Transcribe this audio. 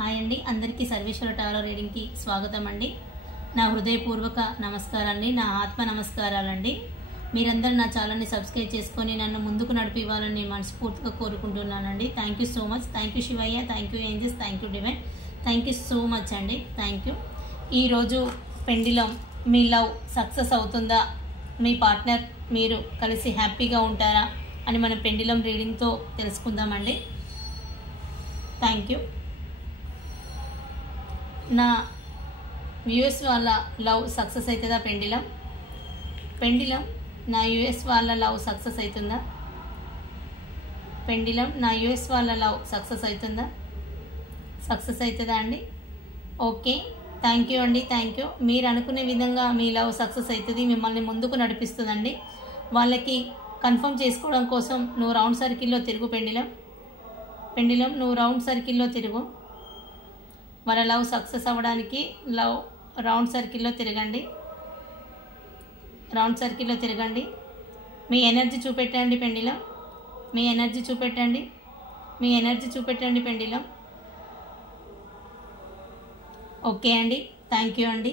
Hi అండి, అందరికీ సర్వేశ్వర tarot రీడింగ్కి స్వాగతం అండి. నా హృదయపూర్వక నమస్కారాన్ని, నా ఆత్మ నమస్కారాలండి. మీరందరూ నా ఛానల్ని సబ్స్క్రైబ్ చేసుకొని నన్ను ముందుకు నడిపివ్వాలని మనస్ఫూర్తిగా కోరుకుంటున్నానండి. Thank you so much. Thank you Shivayya, thank you angels, thank you divine, thank you so much అండి. Thank you. ఈరోజు పెండిలం మీ లవ్ సక్సెస్ అవుతుందా, మీ పార్ట్నర్ మీరు కలిసి హ్యాపీగా ఉంటారా అని మనం పెండిలం రీడింగ్తో తెలుసుకుందామండి. Thank you. నా యూఎస్ వాళ్ళ లవ్ సక్సెస్ అవుతుందా పెండిలం నా యూఎస్ వాళ్ళ లవ్ సక్సెస్ అవుతుందా? పెండిలం నా యూఎస్ వాళ్ళ లవ్ సక్సెస్ అవుతుందా? సక్సెస్ అవుతుందా అండి? ఓకే, థ్యాంక్ యూ అండి, థ్యాంక్ యూ. మీరు అనుకునే విధంగా మీ లవ్ సక్సెస్ అవుతుంది, మిమ్మల్ని ముందుకు నడిపిస్తుందండి. వాళ్ళకి కన్ఫర్మ్ చేసుకోవడం కోసం నువ్వు రౌండ్ సర్కిల్లో తిరుగు పెండిలం నువ్వు రౌండ్ సర్కిల్లో తిరుగు. వాళ్ళ లవ్ సక్సెస్ అవ్వడానికి రౌండ్ సర్కిల్లో తిరగండి. మీ ఎనర్జీ చూపెట్టండి పెండిలం, మీ ఎనర్జీ చూపెట్టండి పెండిలం. ఓకే అండి, థ్యాంక్ యూ అండి.